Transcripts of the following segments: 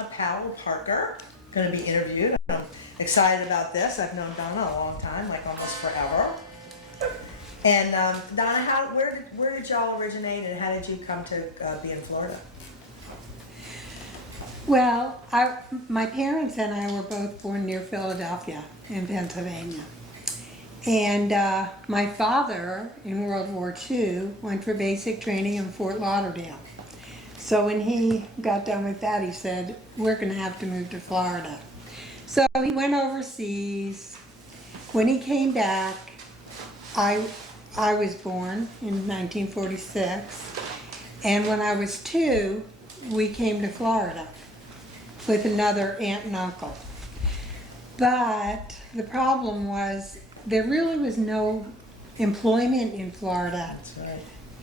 Donna Powell Parker, going to be interviewed. I'm excited about this. I've known Donna a long time, like almost forever. And Donna, where did y'all originate, and how did you come to be in Florida? Well, my parents and I were both born near Philadelphia in Pennsylvania. And my father in World War II went for basic training in Fort Lauderdale. So when he got done with that, he said, we're going to have to move to Florida. So he went overseas. When he came back, I was born in 1946. And when I was 2, we came to Florida with another aunt and uncle. But the problem was there really was no employment in Florida. That's right.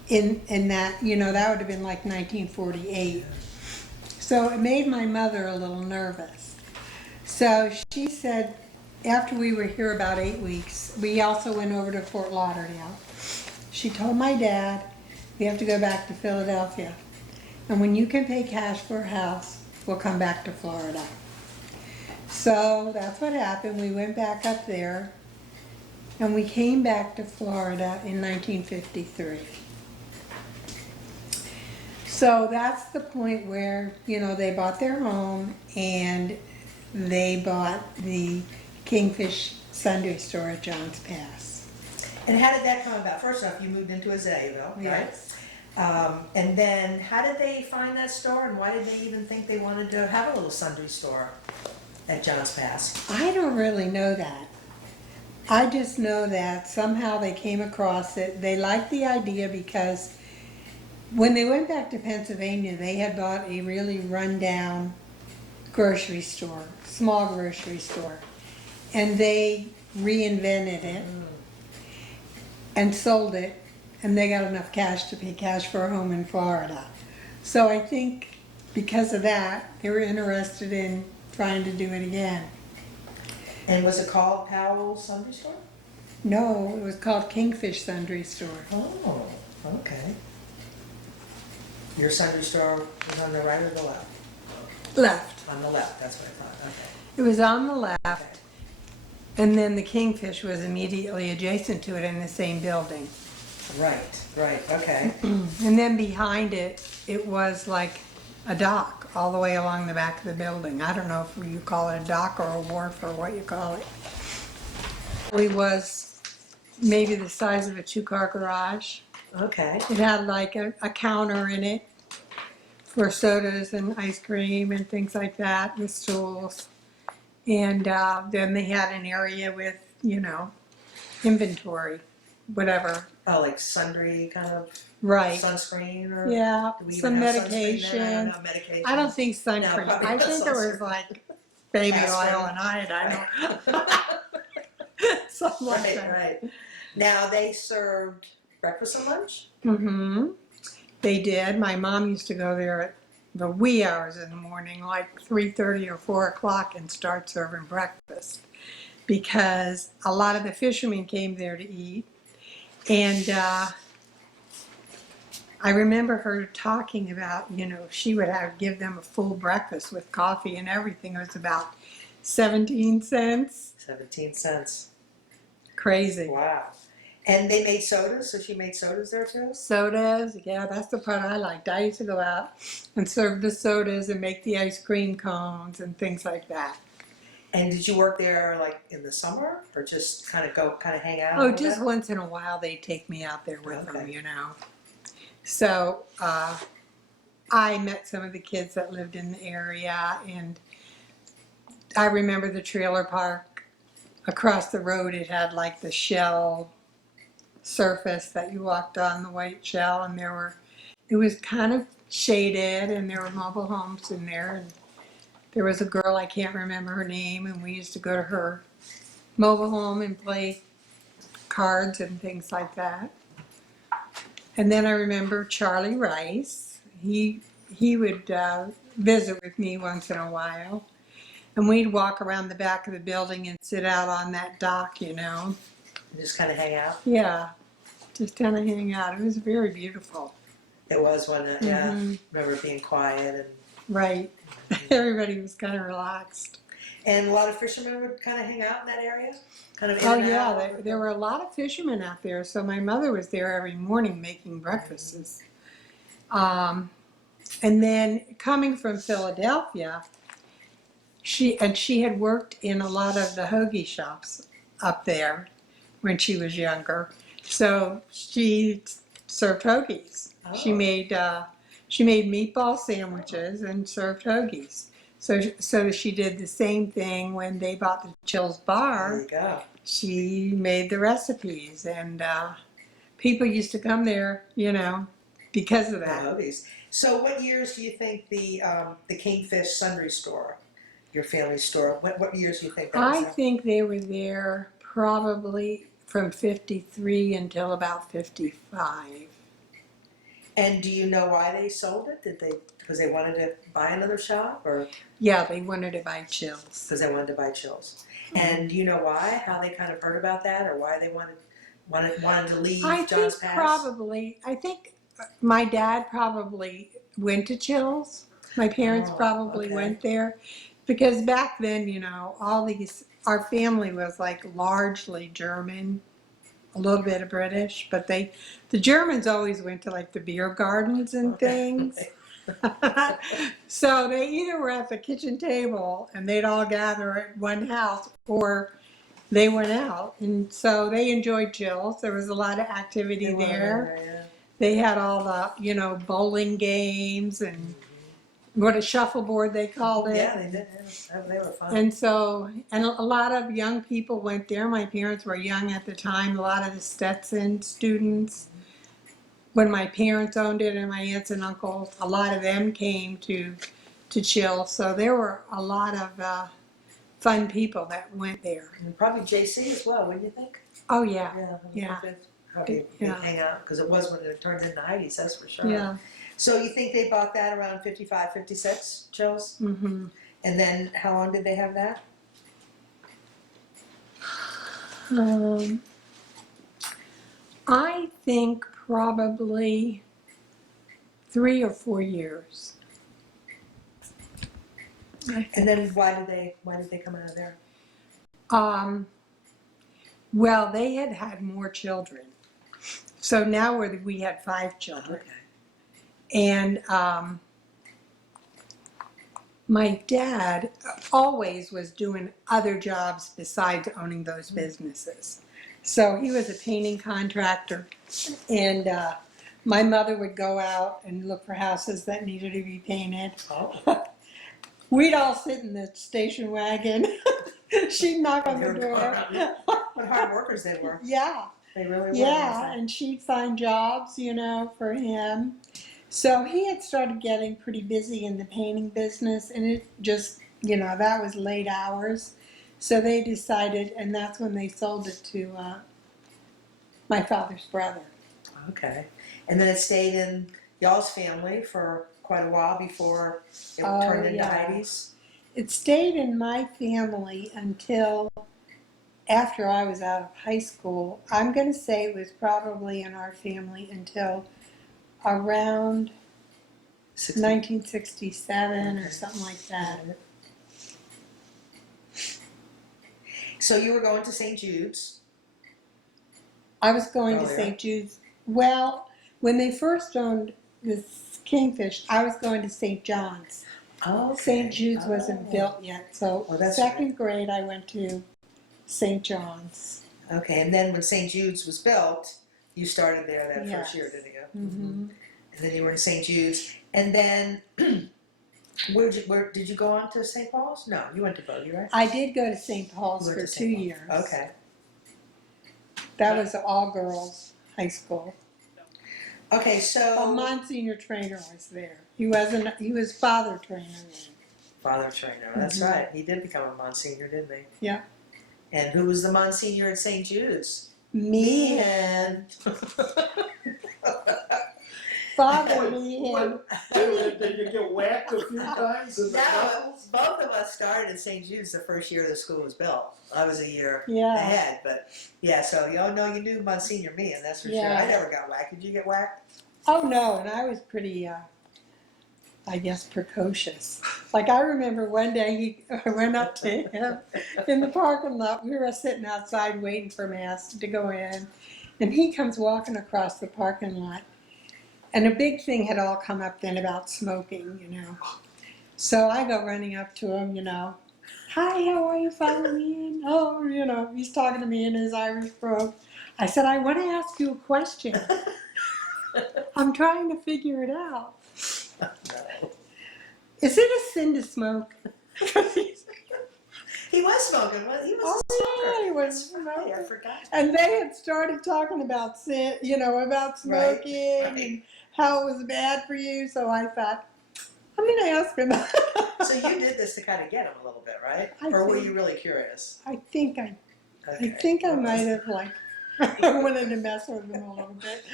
In that, that would have been like 1948. So it made my mother a little nervous. So she said, after we were here about 8 weeks, we also went over to Fort Lauderdale. She told my dad, we have to go back to Philadelphia. And when you can pay cash for a house, we'll come back to Florida. So that's what happened. We went back up there, and we came back to Florida in 1953. So that's the point where, they bought their home and they bought the Kingfish Sundry store at John's Pass. And how did that come about? First off, you moved into Azaleaville, right? Yes. And then how did they find that store, and why did they even think they wanted to have a little sundry store at John's Pass? I don't really know that. I just know that somehow they came across it. They liked the idea because when they went back to Pennsylvania, they had bought a really rundown grocery store, small grocery store, and they reinvented it and sold it, and they got enough cash to pay cash for a home in Florida. So I think because of that, they were interested in trying to do it again. And was it called Powell Sundry Store? No, it was called Kingfish Sundry Store. Oh, okay. Your sundry store was on the right or the left? Left. On the left, that's what I thought, okay. It was on the left, Okay. and then the Kingfish was immediately adjacent to it in the same building. Right, okay. And then behind it, it was like a dock all the way along the back of the building. I don't know if you call it a dock or a wharf or what you call it. It was maybe the size of a 2-car garage. Okay. It had like a counter in it for sodas and ice cream and things like that, with stools. And then they had an area with, inventory, whatever. Oh, like sundry kind of Right. sunscreen or? Yeah, Do we even some have sunscreen medication. there? I don't know, medication. I don't think No, sunscreen. probably I not think it was sunscreen. like baby Aspirin. oil and iodine. Something like that. Right. Now they served breakfast and lunch? Mm-hmm. They did. My mom used to go there at the wee hours in the morning, like 3:30 or 4 o'clock, and start serving breakfast, because a lot of the fishermen came there to eat. And I remember her talking about, she would give them a full breakfast with coffee and everything. It was about 17 cents. 17 cents. Crazy. Wow. And they made sodas, so she made sodas there too? Sodas, yeah, that's the part I liked. I used to go out and serve the sodas and make the ice cream cones and things like that. And did you work there like in the summer, or just kind of hang out? Oh, just once in a while they'd take me out there with them, So I met some of the kids that lived in the area, and I remember the trailer park across the road. It had like the shell surface that you walked on, the white shell, and it was kind of shaded, and there were mobile homes in there, and there was a girl, I can't remember her name, and we used to go to her mobile home and play cards and things like that. And then I remember Charlie Rice. He would visit with me once in a while, and we'd walk around the back of the building and sit out on that dock, And just kind of hang out? Yeah, just kind of hang out. It was very beautiful. It was, wasn't it? Yeah. Mm-hmm. Remember it being quiet and Right. Everybody was kind of relaxed. And a lot of fishermen would kind of hang out in that area? Kind of in Oh and yeah, out? there were a lot of fishermen out there. So my mother was there every morning making breakfasts. And then coming from Philadelphia, she had worked in a lot of the hoagie shops up there when she was younger. So she served hoagies. She made meatball sandwiches and served hoagies. So she did the same thing when they bought the Chills There Bar. you go. She made the recipes, and people used to come there, because of The that. hoagies. So what years do you think the Kingfish Sundry store, your family store, what years do you think that was I there? think they were there probably from 53 until about 55. And do you know why they sold it? Because they wanted to buy another shop, or Yeah, they wanted to buy Chills. because they wanted to buy Chills? And do you know why? How they kind of heard about that, or why they wanted to leave I John's think Pass? I think my dad probably went to Chills. My parents Oh, probably okay. went there because back then, our family was like largely German, a little bit of British, but the Germans always went to like the beer gardens and Okay. things. So they either were at the kitchen table and they'd all gather at one house, or they went out. And so they enjoyed Jill's. There was a lot of activity They wanted there. yeah. They had all the, bowling games and what a shuffleboard they called it. Yeah, they did. Yeah. They were fun. And so, and a lot of young people went there. My parents were young at the time. A lot of the Stetson students, when my parents owned it and my aunts and uncles, a lot of them came to chill. So there were a lot of fun people that went there. And probably JC as well, wouldn't you think? Oh yeah, Yeah. yeah, Probably yeah. hang out, because it was when it turned into Heidi's, that's for sure. yeah. So you think they bought that around 55, 56, Chills? Mm-hmm. And then how long did they have that? I think probably 3 or 4 years. And then why did they come out of there? Well, they had more children. So now we had 5 children. Okay. And my dad always was doing other jobs besides owning those businesses. So he was a painting contractor, and my mother would go out and look for houses that needed to be painted. Oh. We'd all sit in the station wagon. She'd knock on the door. What hard workers they were. Yeah. They really were. Yeah, and she'd find jobs, for him. So he had started getting pretty busy in the painting business, and it just, that was late hours. So they decided, and that's when they sold it to my father's brother. Okay. And then it stayed in y'all's family for quite a while before it turned into Heidi's? It stayed in my family until after I was out of high school. I'm going to say it was probably in our family until around 1967 or something like that. So you were going to St. Jude's? I was going to Earlier. St. Jude's. Well, when they first owned this Kingfish, I was going to St. John's. Oh, okay. St. Jude's wasn't built yet, so second grade I went to St. John's. Okay, and then when St. Jude's was built, you started there that Yes. first year, didn't you? Mm-hmm. And then you were in St. Jude's, and then where did you go on to St. Paul's? No, you went to Bogey, right? I did go to St. Paul's You went for to 2 St. Paul's. years. Okay. That was an all-girls high school. Okay, so Monsignor Trainer was there. He was father trainer then. father trainer. That's right. He did become a Monsignor, didn't he? Yeah. And who was the Monsignor at St. Jude's? Meehan. Father Meehan. Did you get whacked a few times in the No, knuckles? both of us started at St. Jude's the first year the school was built. I was a year Yeah. ahead, but yeah, so y'all know you knew Monsignor Meehan, that's for sure. Yeah. I never got whacked. Did you get whacked? Oh no, and I was pretty I guess, precocious. Like I remember one day I went up to him in the parking lot. We were sitting outside waiting for Mass to go in, and he comes walking across the parking lot. And a big thing had all come up then about smoking, you know. So I go running up to him, you know. Hi, how are you? Follow me in. Oh, you know, he's talking to me in his Irish brogue. I said, I want to ask you a question. I'm trying to figure it out. No. Is it a sin to smoke? He was smoking. He was Oh, a smoker. yeah, he was That's right, smoking. I forgot. And they had started talking about sin, you know, about smoking Right. and how it was bad for you. So I thought, I'm going to ask him. So you did this to kind of get him a little bit, right? I Or were think- you really curious? I think I Okay. might have like wanted to mess with him a little bit.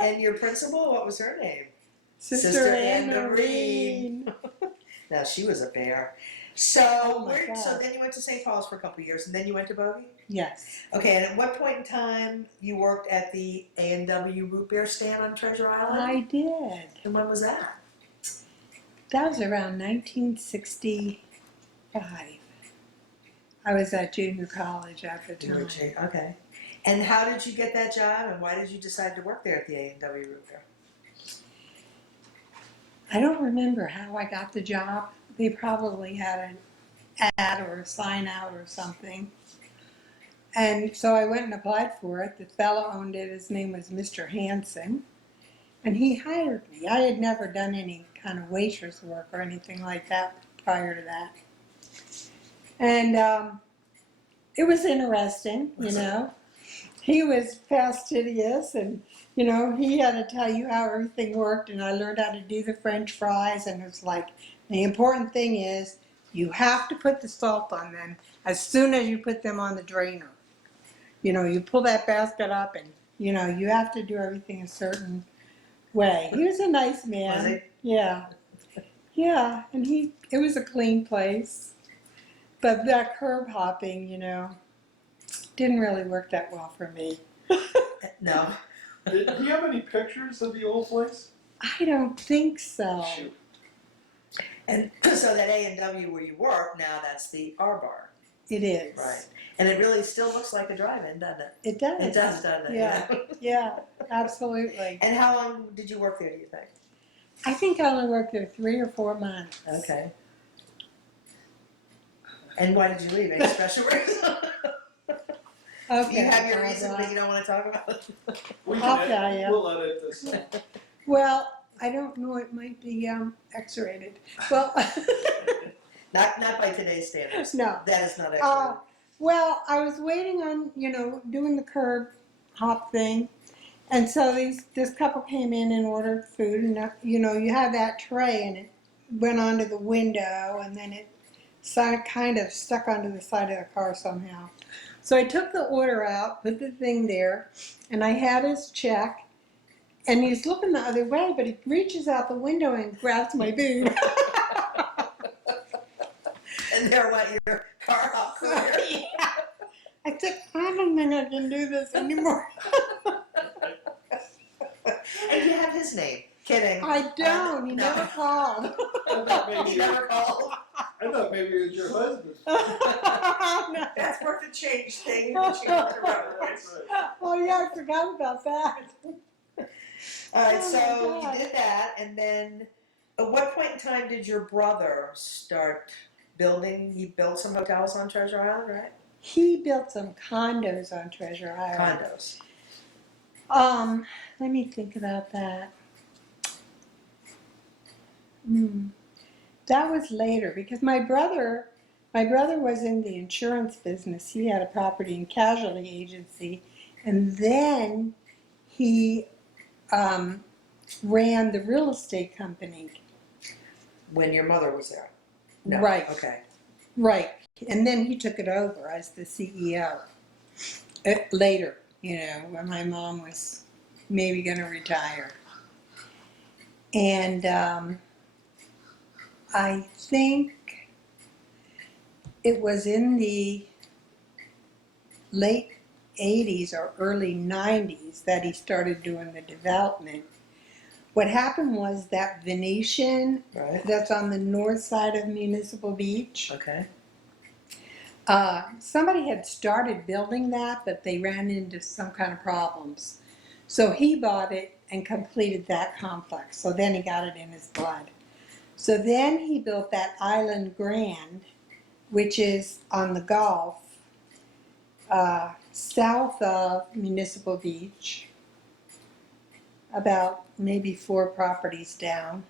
And your principal, what was her name? Sister Anne Anne Noreen. Noreen. Now she was a bear. So Oh my so God. then you went to St. Paul's for a couple of years, and then you went to Bogey. Yes. Okay, and at what point in time you worked at the A&W root beer stand on Treasure Island? I did. And when was that? That was around 1965. I was at junior college at the time. Okay. And how did you get that job, and why did you decide to work there at the A&W root beer? I don't remember how I got the job. They probably had an ad or a sign out or something. And so I went and applied for it. The fellow owned it. His name was Mr. Hanson. And he hired me. I had never done any kind of waitress work or anything like that prior to that. And it was interesting, you know. He was fastidious and, you know, he had to tell you how everything worked, and I learned how to do the French fries, and it's like, the important thing is you have to put the salt on them as soon as you put them on the drainer. You know, you pull that basket up and, you know, you have to do everything a certain way. He was a nice man. Was he? Yeah. Yeah, and it was a clean place. But that curb hopping, you know, didn't really work that well for me. No. Do you have any pictures of the old place? I don't think so. Shoot. And so that A&W where you work now, that's the R Bar. It is. Right. And it really still looks like a drive-in, doesn't it? It does. It does, doesn't it? Yeah. Yeah, absolutely. And how long did you work there, do you think? I think I only worked there 3 or 4 months. Okay. And why did you leave? Any special reason? Okay. You have your blah, reason, blah. but you don't want to talk about it? I'll tell ya. We'll edit this out. Well, I don't know. It might be X-rated. Well, Not by today's standards. no. That is not excellent. Well, I was waiting on, you know, doing the curb hop thing. And so this couple came in and ordered food. And, you know, you have that tray and it went onto the window and then it kind of stuck onto the side of the car somehow. So I took the order out, put the thing there, and I had his check. And he's looking the other way, but he reaches out the window and grabs my food. And there went your car hop career. Yeah. I said, I don't think I can do this anymore. And you have his name. Kidding. I don't. He No. never called. I thought He maybe, never called. I thought maybe it was your husband. No. That's worth a change thing. That you have to remember. That's right. Oh yeah, I forgot about that. All right, Oh, so my God. you did that, and then at what point in time did your brother start building? He built some hotels on Treasure Island, right? He built some condos on Treasure Island. Condos. Let me think about that. That was later because my brother was in the insurance business. He had a property and casualty agency, and then he ran the real estate company. When your mother was there. No. Right. Okay. Right. And then he took it over as the CEO. Later, you know, when my mom was maybe going to retire. And I think it was in the late 80s or early 90s that he started doing the development. What happened was that Venetian Right. that's on the north side of Municipal Beach, Okay. somebody had started building that, but they ran into some kind of problems. So he bought it and completed that complex. So then he got it in his blood. So then he built that Island Grand, which is on the Gulf, south of Municipal Beach, about maybe 4 properties down,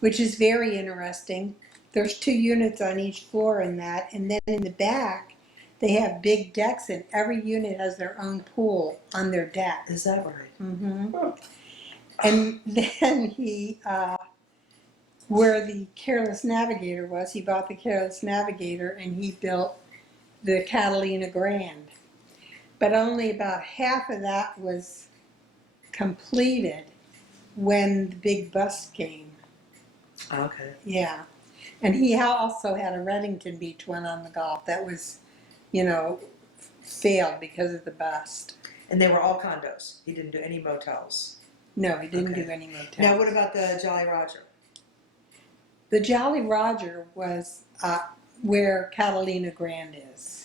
which is very interesting. There's 2 units on each floor in that, and then in the back, they have big decks, and every unit has their own pool on their deck. Is that right? Mm-hmm. Huh. And then he, where the Careless Navigator was, he bought the Careless Navigator and he built the Catalina Grand. But only about half of that was completed when the big bust came. Okay. Yeah. And he also had a Reddington Beach one on the Gulf that was, you know, failed because of the bust. And they were all condos. He didn't do any motels. No, he didn't Okay. do any motels. Now, what about the Jolly Roger? The Jolly Roger was where Catalina Grand is.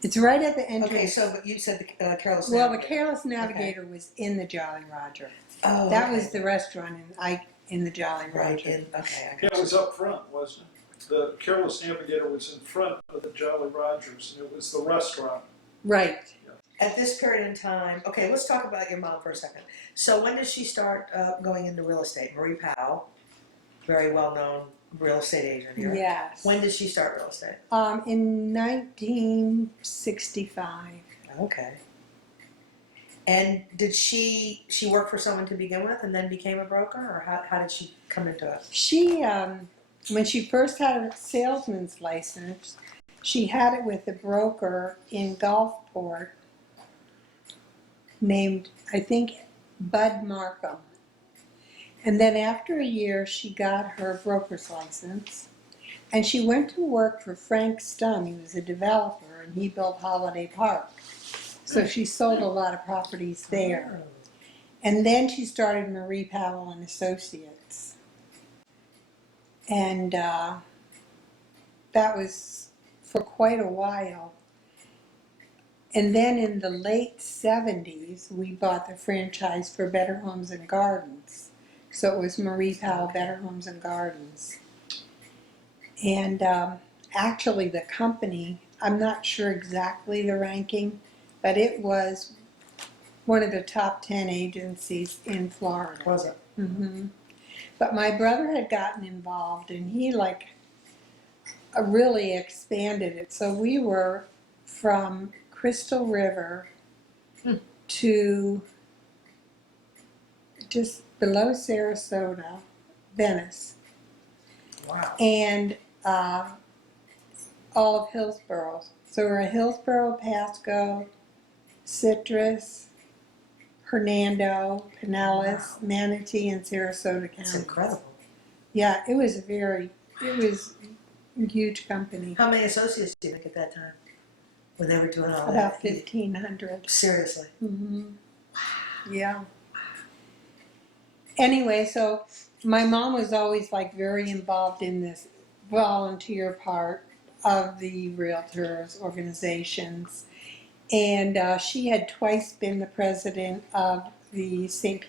It's right at the entrance. Okay, so but you said the Careless Well, the Navigator. Careless Navigator was in the Jolly Roger. Oh, That okay. was the restaurant in the Jolly Roger. Right in. Okay, I Yeah, got it you. was up front, wasn't it? The Careless Navigator was in front of the Jolly Rogers, and it was the restaurant. Right. At this period in time, okay, let's talk about your mom for a second. So when did she start going into real estate? Marie Powell, very well-known real estate agent here. Yes. When did she start real estate? In 1965. Okay. And did she work for someone to begin with and then became a broker, or how did she come into it? She, when she first had a salesman's license, she had it with a broker in Gulfport named, I think, Bud Markham. And then after a year, she got her broker's license, and she went to work for Frank Stum. He was a developer, and he built Holiday Park. So she sold a lot of properties there. And then she started Marie Powell and Associates. And that was for quite a while. And then in the late 70s, we bought the franchise for Better Homes and Gardens. So it was Marie Powell, Better Homes and Gardens. And actually the company, I'm not sure exactly the ranking, but it was one of the top 10 agencies in Florida. Was it? Mm-hmm. But my brother had gotten involved, and he really expanded it. So we were from Crystal River to just below Sarasota, Venice, Wow. and all of Hillsborough. So we're at Hillsborough, Pasco, Citrus, Hernando, Pinellas, Manatee, and Sarasota It's County. incredible. Yeah, it was a huge company. How many associates do you think at that time? When they were doing all About that? 1,500. Seriously. Mm-hmm. Yeah. Anyway, so my mom was always very involved in this volunteer part of the realtors organizations. And she had twice been the president of the St.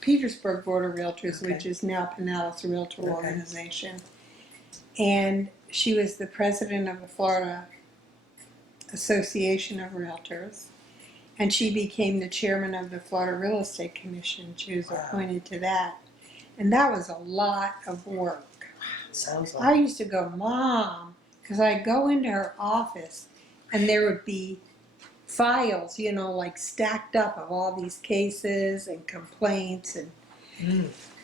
Petersburg Board of Realtors, Okay. which is now Pinellas Realtor Okay. Organization. And she was the president of the Florida Association of Realtors. And she became the chairman of the Florida Real Estate Commission. She was Wow. appointed to that. And that was a lot of work. Sounds like. I used to go, Mom, because I'd go into her office and there would be files, stacked up of all these cases and complaints.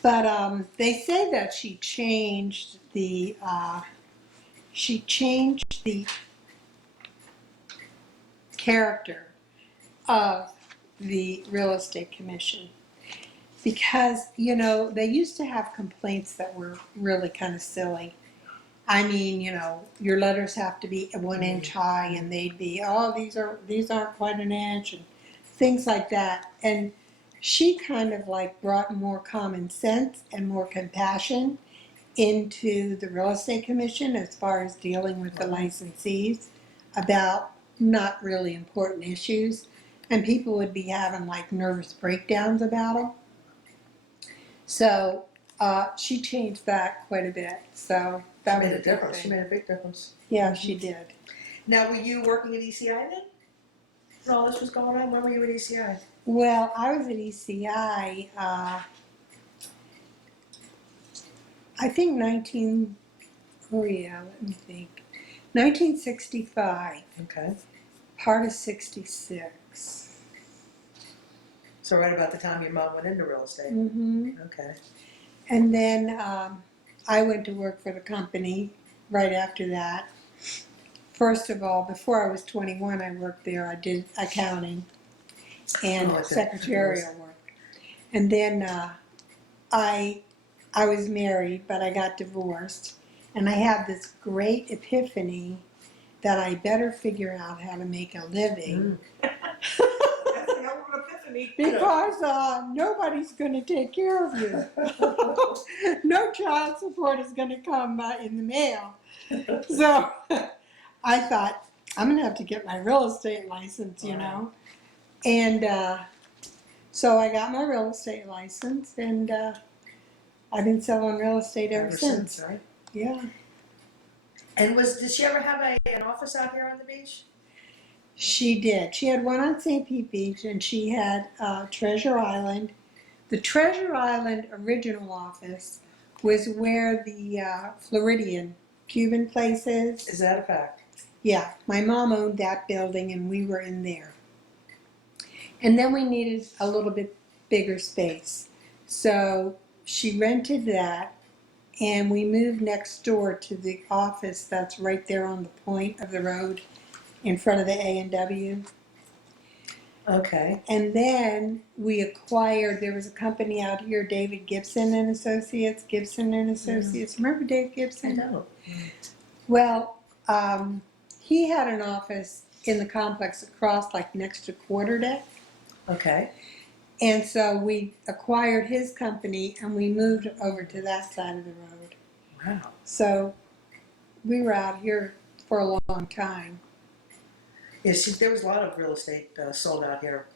But they say that she changed the character of the Real Estate Commission. Because, they used to have complaints that were really kind of silly. I mean, your letters have to be 1 inch high, and they'd be, these aren't quite an inch, and things like that. And she kind of like brought more common sense and more compassion into the real estate commission as far as dealing with the licensees about not really important issues. And people would be having like nervous breakdowns about them. So she changed that quite a bit. So that She was made a a good difference. She thing. made a big difference. Yeah, she did. Now, were you working at ECI then? When all this was going on? When were you at ECI? Well, I was at ECI, I think let me think. 1965, Okay. part of 66. So right about the time your mom went into real estate. Mm-hmm. Okay. And then I went to work for the company right after that. First of all, before I was 21, I worked there. I did accounting and Oh, okay. secretarial work. And then I was married, but I got divorced. And I had this great epiphany that I better figure out how to make a living. That's the old epiphany. Because nobody's going to take care of you. No child support is going to come in the mail. So I thought, I'm going to have to get my real estate license, you know. And so I got my real estate license, and I've been selling real estate ever since. Right? Yeah. And did she ever have an office out here on the beach? She did. She had one on St. Pete Beach, and she had Treasure Island. The Treasure Island original office was where the Floridian Cuban place is. Is that a fact? Yeah, my mom owned that building, and we were in there. And then we needed a little bit bigger space. So she rented that, and we moved next door to the office that's right there on the point of the road in front of the A&W. Okay. And then we acquired, there was a company out here, David Gibson and Associates. Remember Dave I Gibson? know. Well, he had an office in the complex across, like next to Quarterdeck. Okay. And so we acquired his company and we moved over to that side of the road. Wow. So we were out here for a long time. Yeah, there was a lot of real estate sold out here,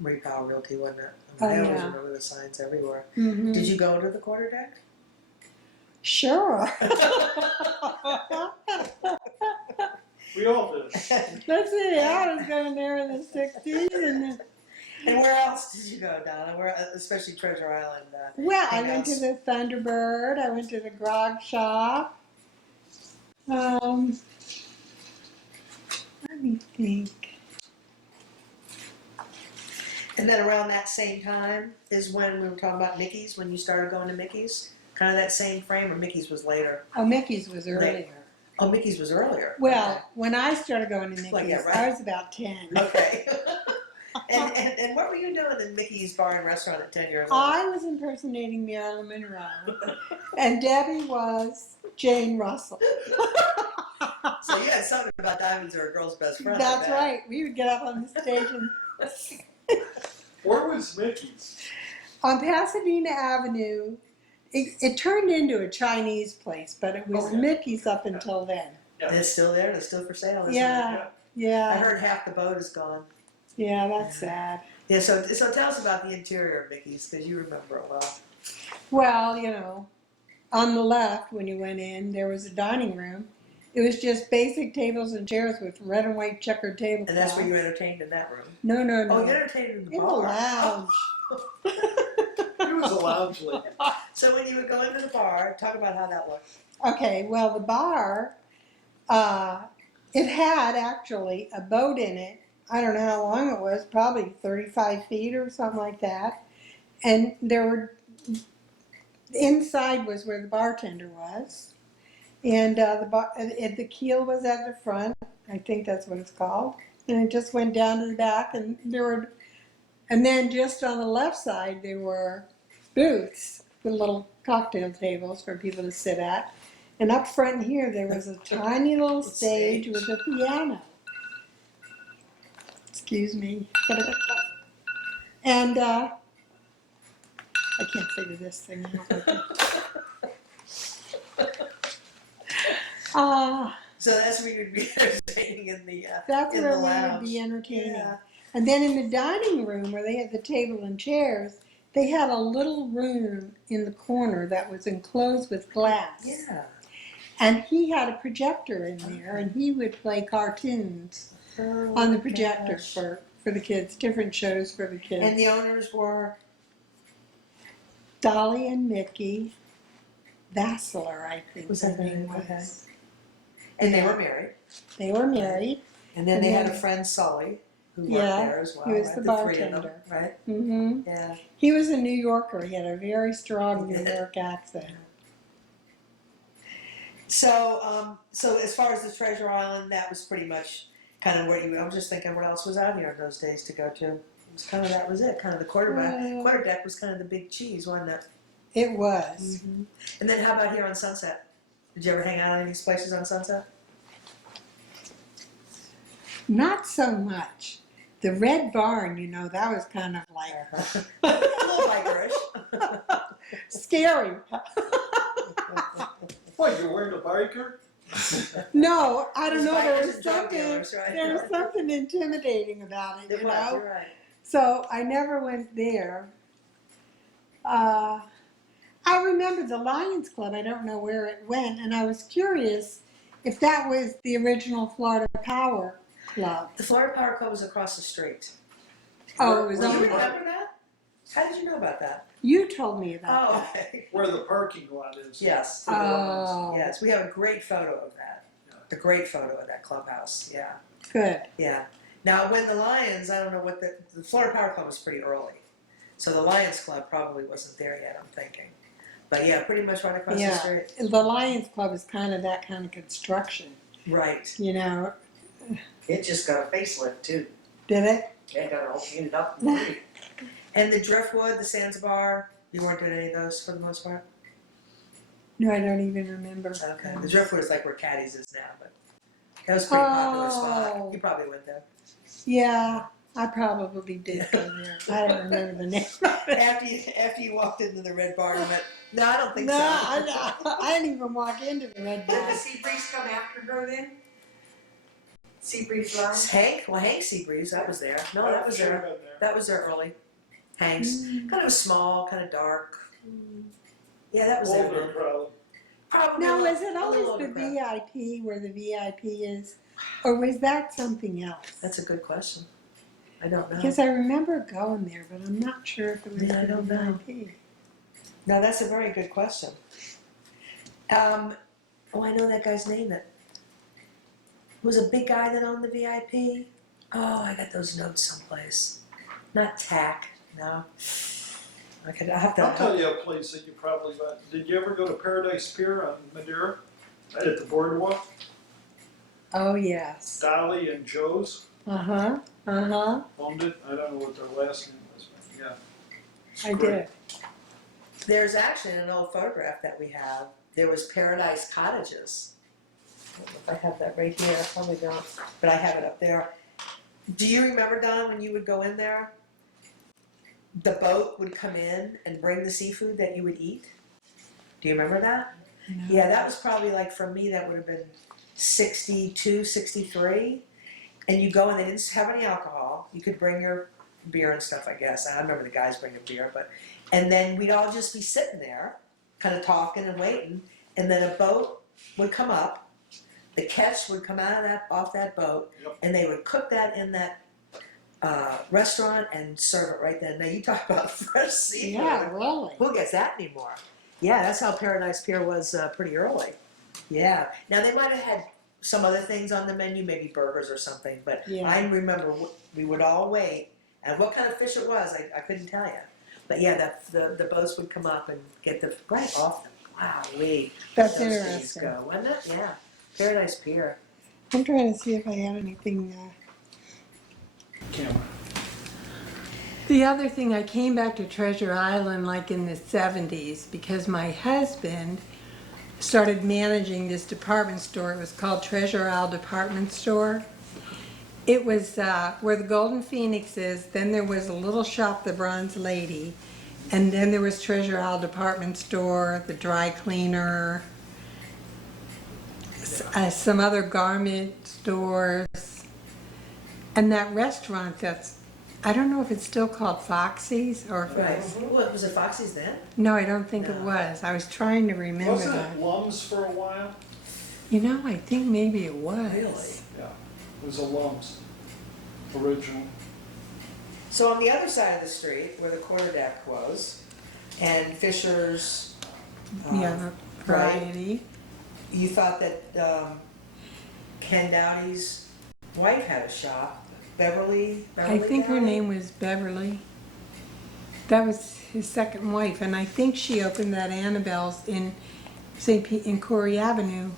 Marie Powell Realty, wasn't it? Oh, I always yeah. remember the signs everywhere. Mm-hmm. Did you go to the quarter deck? Sure. We all did. Let's see, I was going there in the 60s. And where else did you go, Donna? Especially Treasure Island. Well, I went to the Thunderbird. I went to the Grog Shop. Let me think. And then around that same time is when we were talking about Mickey's, when you started going to Mickey's? Kind of that same frame, or Mickey's was later? Oh, Mickey's was earlier. Oh, Mickey's was earlier. Well, when I started going to Mickey's, Well, yeah, right. I was about 10. Okay. and what were you doing in Mickey's Bar and Restaurant at 10 years old? I was impersonating Marilyn Monroe, and Debbie was Jane Russell. So you had something about diamonds or a girl's best friend. That's right. We would get up on the stage and Where was Mickey's? on Pasadena Avenue. It turned into a Chinese place, but it was Okay. Mickey's up until then. Yeah. It's still there. It's still for sale. Isn't Yeah. It? I Yeah, heard half the boat is gone. yeah, that's sad. Yeah. So tell us about the interior of Mickey's because you remember it well. Well, you know, on the left when you went in, there was a dining room. It was just basic tables and chairs with red and white checkered tablecloths. And that's where you entertained in that room. No, no, no. Oh, you entertained in the In the bar. lounge. It was a lounge lady. So when you would go into the bar, talk about how that looked. Okay, well, the bar, it had actually a boat in it. I don't know how long it was, probably 35 feet or something like that. And inside was where the bartender was. And the keel was at the front. I think that's what it's called. And it just went down to the back, and then just on the left side there were booths with little cocktail tables for people to sit at. And up front here there was a tiny little stage with a piano. Excuse me. And I can't figure this thing out. So that's where you'd be entertaining in the That's in where the we would lounge. be entertaining. Yeah. And then in the dining room where they had the table and chairs, they had a little room in the corner that was enclosed with glass. Yeah. And he had a projector in there, and he would play cartoons on the projector for the kids, different shows for the kids. And the owners were Dolly and Mickey Vassler, I think Was their that their name name? was. Okay. And they were married. They were married. And then And they had a then- friend Sully who worked Yeah, there as well. he was right? the three of them, bartender. right? Mm-hmm. Yeah. He was a New Yorker. He had a very strong New He did. York accent. So, so as far as the Treasure Island, that was pretty much kind of what you. I was just thinking, what else was out here in those days to go to? It was kind of that was it. Kind of the quarter deck was kind of the big cheese, wasn't it? It was. Mm-hmm. And then how about here on Sunset? Did you ever hang out in these places on Sunset? Not so much. The Red Barn, you know, that was kind of like A little bikerish. scary. What, you're wearing a biker? No, I don't know. There Bikers was and drug something. dealers, right? There was something intimidating about it, It you was, know. you're right. So I never went there. I remember the Lions Club. I don't know where it went, and I was curious if that was the original Florida Power Club. The Florida Power Club was across the street. Oh, it was Do you on. remember that? How did you know about that? You told me about Oh, that. okay. Where the parking lot is. Yes. Oh, Yes, we have a great photo of that. A great photo of that clubhouse. Yeah, good. yeah. Now, when the Lions, I don't know what the Florida Power Club was pretty early, so the Lions Club probably wasn't there yet. I'm thinking, but yeah, pretty much right across the Yeah, street. the Lions Club is kind of that kind of construction. Right. You know, It just got a facelift too. did it? They got it all cleaned up and pretty. And the Driftwood, the Zanzibar, you weren't doing any of those for the most part. No, I don't even remember. Okay. The Driftwood is like where Caddy's is now, but that was a pretty popular spot. Oh. You probably went there. Yeah, I probably did go there. I don't remember the name. after you walked into the Red Barn, you went, no, I don't think No, so. I didn't even walk into the Red Did Barn. the sea breeze come after her then? Sea breeze lounge? Hank Seabreeze, that was there. No, that was Should have there. been there. That was there early. Hank's, kind of small, kind of dark. Yeah, that was there. Older crowd. Probably. Now, a was it little always older the crowd. VIP where the VIP is? Or was that something else? That's a good question. I don't know. Because I remember going there, but I'm not sure if it was Yeah, I the don't know. VIP. No, that's a very good question. Oh, I know that guy's name. That was a big guy that owned the VIP. Oh, I got those notes someplace. Not Tack. No. I have to. I'll tell you a place that you probably went. Did you ever go to Paradise Pier on Madeira? At the boardwalk? Oh, yes. Dolly and Joe's Uh-huh, uh-huh. owned it. I don't know what their last name was, but yeah. It's I great. did. There's actually an old photograph that we have. There was Paradise Cottages. I don't know if I have that right here. I probably don't, but I have it up there. Do you remember, Don, when you would go in there? The boat would come in and bring the seafood that you would eat. Do you remember that? No. Yeah, that was probably like for me, that would have been 62, 63. And you go and they didn't have any alcohol. You could bring your beer and stuff, I guess. I remember the guys bringing beer, and then we'd all just be sitting there, kind of talking and waiting. And then a boat would come up. The catch would come out of off that boat, Yep. and they would cook that in that restaurant and serve it right then. Now you talk about fresh seafood. Yeah, really. Who gets that anymore? Yeah, that's how Paradise Pier was pretty early. Yeah. Now they might have had some other things on the menu, maybe burgers or something, but Yeah. I remember we would all wait, and what kind of fish it was, I couldn't tell you. But yeah, the boats would come up and get the right off them. Wow, That's those days interesting. go, wasn't it? Yeah. Paradise Pier. I'm trying to see if I had anything. Camera. The other thing, I came back to Treasure Island like in the 70s because my husband started managing this department store. It was called Treasure Isle Department Store. It was where the Golden Phoenix is. Then there was a little shop, the Bronze Lady. And then there was Treasure Isle Department Store, the dry cleaner, some other garment stores, and that restaurant that's, I don't know if it's still called Foxy's or if Right. it's, What, was it Foxy's then? no, I don't think it No. was. I was trying to remember Wasn't that. it Lums for a while? You know, I think maybe it was. Really? Yeah, it was a Lums original. So on the other side of the street, where the quarter deck was, and Fisher's, Yeah, the variety. you thought that Ken Dowdy's wife had a shop, Beverly I think her Dowdy? name was Beverly. That was his second wife, and I think she opened that Annabelle's in in Corey Avenue.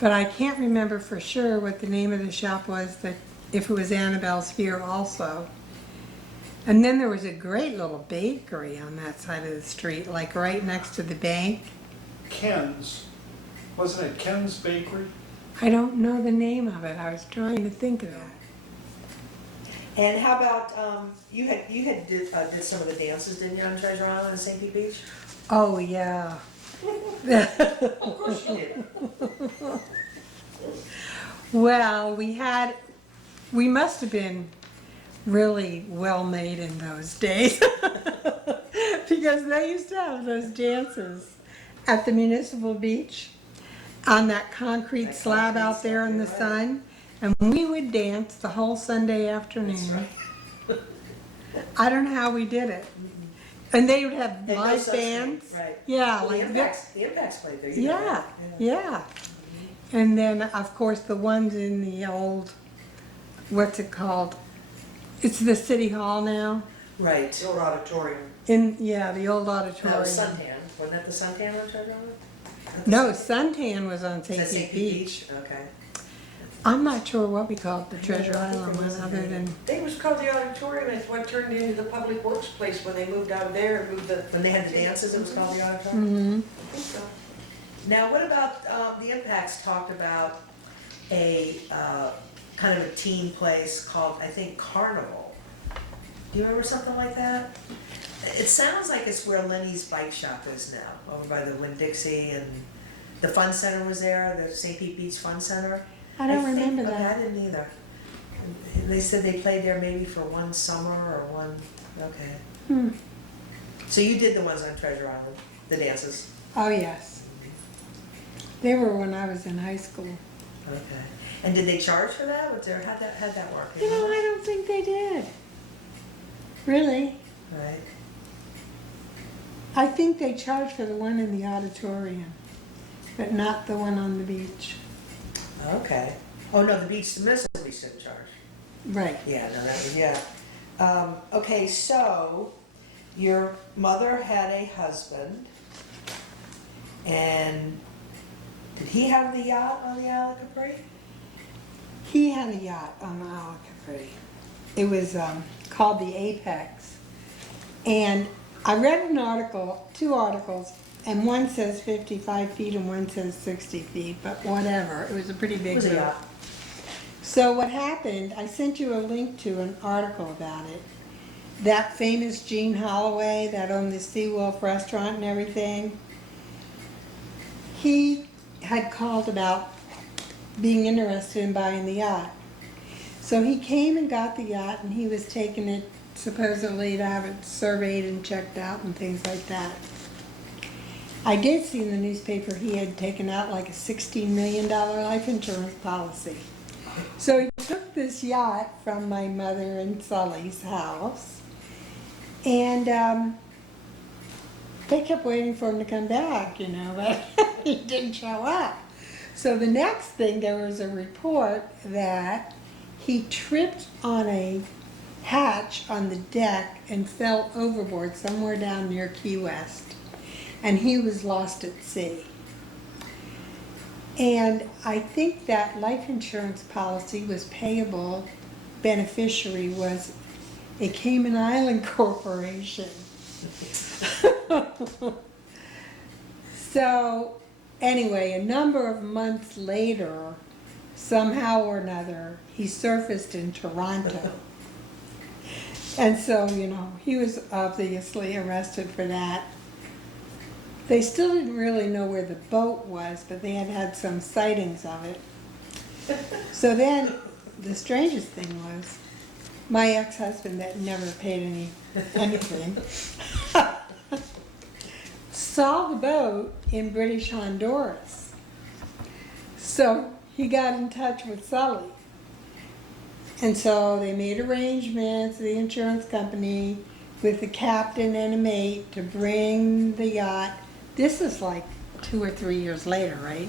But I can't remember for sure what the name of the shop was, that if it was Annabelle's here also. And then there was a great little bakery on that side of the street, like right next to the bank. Ken's, wasn't it Ken's Bakery? I don't know the name of it. I was trying to think of that. And how about, you had did some of the dances, didn't you, on Treasure Island in St. Pete Beach? Oh, yeah. Of course you did. Well, we must have been really well made in those days. Because they used to have those dances at the municipal beach on that concrete That slab concrete out there in the slab, you're sun. And we would dance the whole Sunday afternoon. I don't know how we did it. And they would have And no live such bands. thing, right. Yeah, Well, the like Impacts played there. You know yeah, that, yeah. And then, of course, the ones in the old, what's it called? It's the city hall now. Right. The old auditorium. Yeah, the old That auditorium. was Suntan. Wasn't that the Suntan on Treasure Island? No, Suntan was on Is that St. Pete Beach. Okay. I'm not sure what we called the Treasure Island one other than, I think it was called the auditorium, it's what turned into the public works place when they moved out of there and moved the. When they had the dances, it was called the auditorium? I think so. Now, what about, the Impacts talked about a, kind of a teen place called, I think, Carnival. Do you remember something like that? It sounds like it's where Lenny's Bike Shop is now, over by the Winn-Dixie, and the Fun Center was there, the St. Pete Beach Fun Center. I don't think- remember okay, that. I didn't either. They said they played there maybe for one summer or one, okay. Hmm. So you did the ones on Treasure Island, the dances? Oh, yes. They were when I was in high school. Okay. And did they charge for that? Was there, how'd that work? You know, I don't think they did. Really? Right. I think they charged for the one in the auditorium, but not the one on the beach. Okay. Oh, no, the municipal beach didn't charge. Right. Yeah, no, that was, yeah. Okay, so your mother had a husband, and did he have the yacht on the Isle of Capri? He had a yacht on the Isle of Capri. It was called the Apex. And I read an article, 2 articles, and one says 55 feet and one says 60 feet, but whatever. It was a pretty It big was a boat. yacht. So what happened, I sent you a link to an article about it. That famous Gene Holloway that owned the Seawolf restaurant and everything, he had called about being interested in buying the yacht. So he came and got the yacht, and he was taking it supposedly to have it surveyed and checked out and things like that. I did see in the newspaper he had taken out like a $16 million life insurance policy. So he took this yacht from my mother and Sully's house, and they kept waiting for him to come back, you know, but he didn't show up. So the next thing, there was a report that he tripped on a hatch on the deck and fell overboard somewhere down near Key West, and he was lost at sea. And I think that life insurance policy was payable, beneficiary was a Cayman Island corporation. So anyway, a number of months later, somehow or another, he surfaced in Toronto. And so, he was obviously arrested for that. They still didn't really know where the boat was, but they had had some sightings of it. So then, the strangest thing was, my ex-husband that never paid anything saw the boat in British Honduras. So he got in touch with Sully. And so they made arrangements, the insurance company, with the captain and a mate to bring the yacht. This is like 2 or 3 years later, right?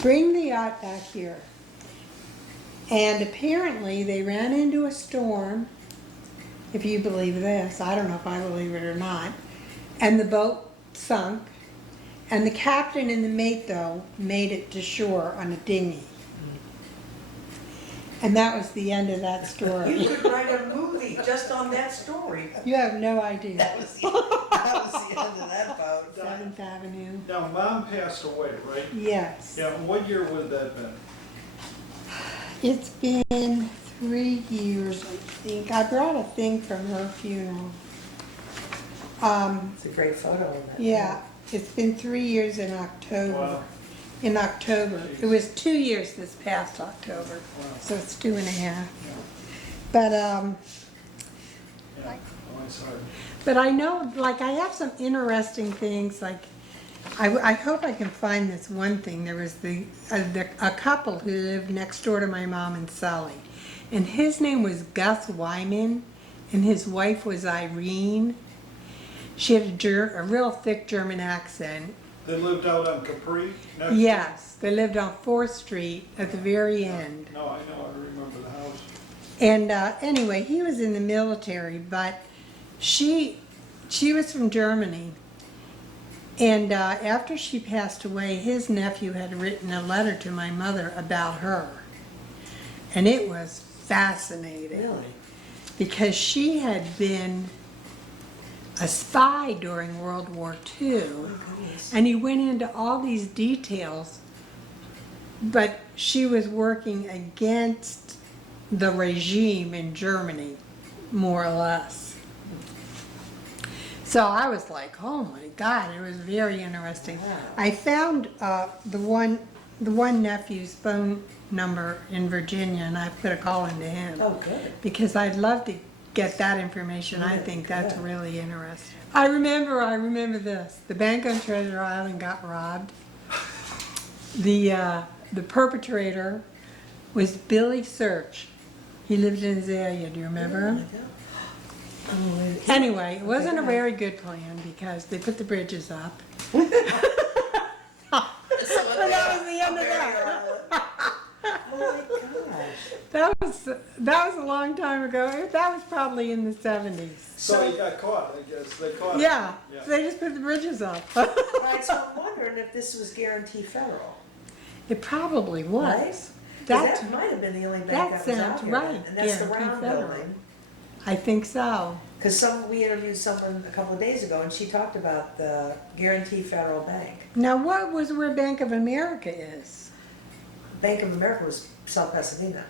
Bring the yacht back here. And apparently they ran into a storm, if you believe this. I don't know if I believe it or not. And the boat sunk. And the captain and the mate, though, made it to shore on a dinghy. And that was the end of that story. You could write a movie just on that story. You have no idea. That was the end of that boat. 7th Avenue. Now, Mom passed away, right? Yes. Yeah, and what year would that have been? It's been 3 years, I think. I brought a thing from her funeral. It's a great photo of that. Yeah, it's been 3 years in October. Wow. In October. It was 2 years this past October, Wow. so it's 2.5. Yeah. But, Yeah. Oh, I'm sorry. but I know, like, I have some interesting things, like, I hope I can find this one thing. There was a couple who lived next door to my mom and Sally, and his name was Gus Wyman, and his wife was Irene. She had a real thick German accent. They lived out on Capri? next- Yes, they lived on 4th Street at the very end. No, I know, I remember the house. And anyway, he was in the military, but she was from Germany. And after she passed away, his nephew had written a letter to my mother about her. And it was fascinating. Really? Because she had been a spy during World War II. And he went into all these details, but she was working against the regime in Germany, more or less. So I was like, oh my God, it was very interesting. Wow. I found the one nephew's phone number in Virginia, and I put a call into him. Oh, good. Because I'd love to get that information. I Good, think that's good. really interesting. I remember this. The bank on Treasure Island got robbed. The perpetrator was Billy Search. He lived in Azalea. Do you remember him? Oh, Anyway, it wasn't a Okay. very good plan because they put the bridges up. So that was the end of that. Oh my gosh. That was a long time ago. That was probably in the 70s. So he got caught, I guess, they caught him. Yeah, Yeah. so they just put the bridges up. All right, so I'm wondering if this was Guarantee Federal, It probably right? was. 'Cause That's, that might have been the only bank that that was out sounds here. right, And that's the Guarantee round Federal. building. I think so. Because we interviewed someone a couple of days ago, and she talked about the Guarantee Federal Bank. Now, what was where Bank of America is? Bank of America was South Pasadena.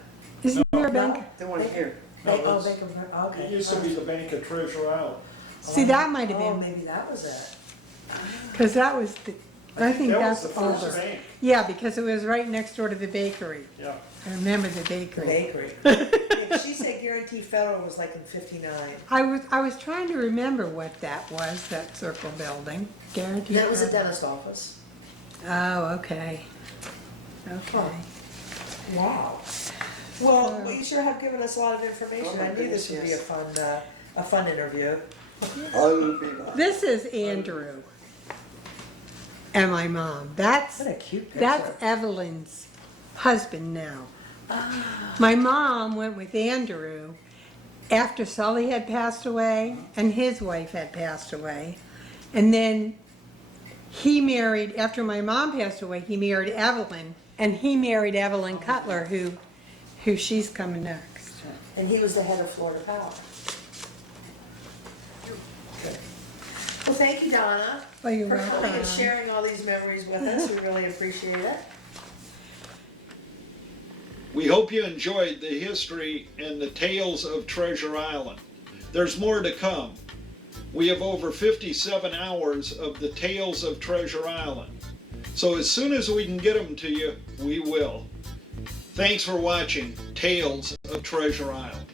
Isn't there a No? bank? The one here. Bank, No, oh, that's- Bank of America, okay. It used to be the Bank of Treasure Island. See, that might have Oh, been, maybe that was it. because that was the, I think That was that's the first older. bank, Yeah, because it was right next door to the bakery. yeah. I remember the The bakery. bakery. Yeah, she said Guarantee Federal was like in '59. I was trying to remember what that was, that circle building. Guaranteed. That was a Federal. dentist office. Oh, okay. Okay. Wow. Well, you sure have given us a lot of information. Oh my I knew this would goodness, be a fun interview. I'll be back. This is Andrew and my mom. That's What a cute picture. That's Evelyn's husband now. My mom went with Andrew after Sully had passed away and his wife had passed away. And then he married, after my mom passed away, he married Evelyn. And he married Evelyn Cutler, who she's coming next. And he was the head of Florida Power. Good. Well, thank you, Donna, Well, you're for coming and welcome. sharing all these memories with us. We really appreciate it. We hope you enjoyed the history and the tales of Treasure Island. There's more to come. We have over 57 hours of the Tales of Treasure Island. So as soon as we can get them to you, we will. Thanks for watching Tales of Treasure Island.